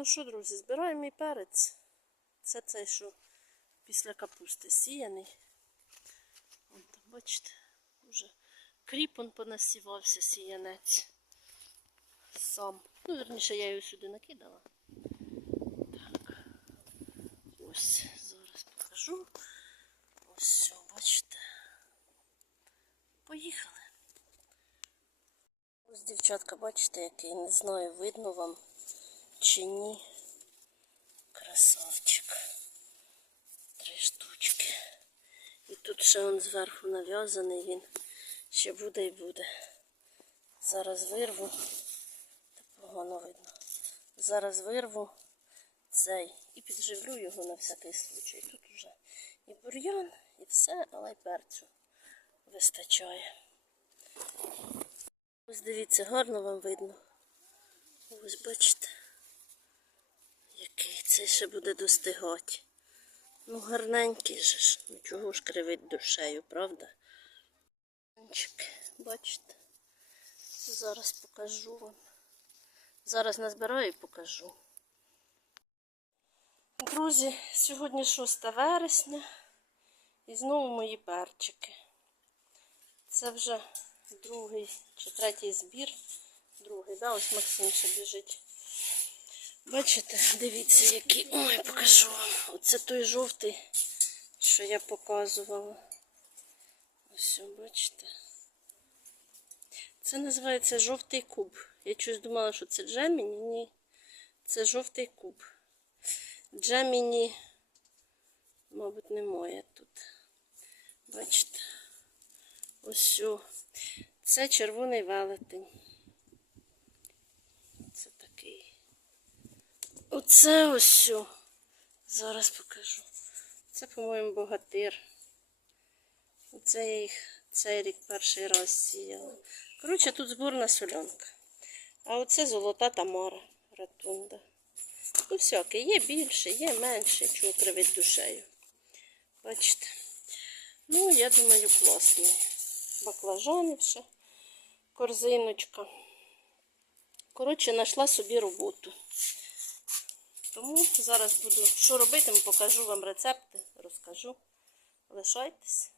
Ну що, друзі, збираємо мій перець. Це цей, що після капусти сіяний. Вон там, бачите, вже кріпон понасівався сіянець. Сам. Ну, верніше, я його сюди накидала. Так. Ось, зараз покажу. Ось, все, бачите. Поїхали. Ось, дівчатка, бачите, який, не знаю, видно вам чи ні. Красавчик. Три штучки. І тут ще он зверху нав'язаний він. Ще буде і буде. Зараз вирву. Погано видно. Зараз вирву цей і підживлю його на всякий случай. Тут уже і бур'ян, і все, але й перцю вистачає. Ось дивіться, гарно вам видно. Ось бачите, який це ще буде достигати. Ну, гарненький же ж. Ну чого ж кривить душею, правда? Бачите? Зараз покажу вам. Зараз назбираю і покажу. Друзі, сьогодні 6 вересня. І знову мої перчики. Це вже другий чи третій збір. Другий, да, ось Максим ще біжить. Бачите, дивіться, які. Ой, покажу вам. Оце той жовтий, що я показувала. Ось, бачите. Це називається жовтий куб. Я щось думала, що це Джеміні. Ні. Це жовтий куб. Джеміні, мабуть, немає тут. Бачите? Ось. Це червоний велетень. Це такий. Оце ось. Зараз покажу. Це, по-моєму, богатир. Оце я їх цей рік перший раз сіяла. Коротше, тут зборна солянка. А оце золота тамара ратунда. Ну, всяке, є більше, є менше, чого кривить душею. Бачите? Ну, я думаю, класний. Баклажани ще, корзиночка. Коротше, знайшла собі роботу. Тому зараз буду, що робити, покажу вам рецепти, розкажу. Лишайтесь.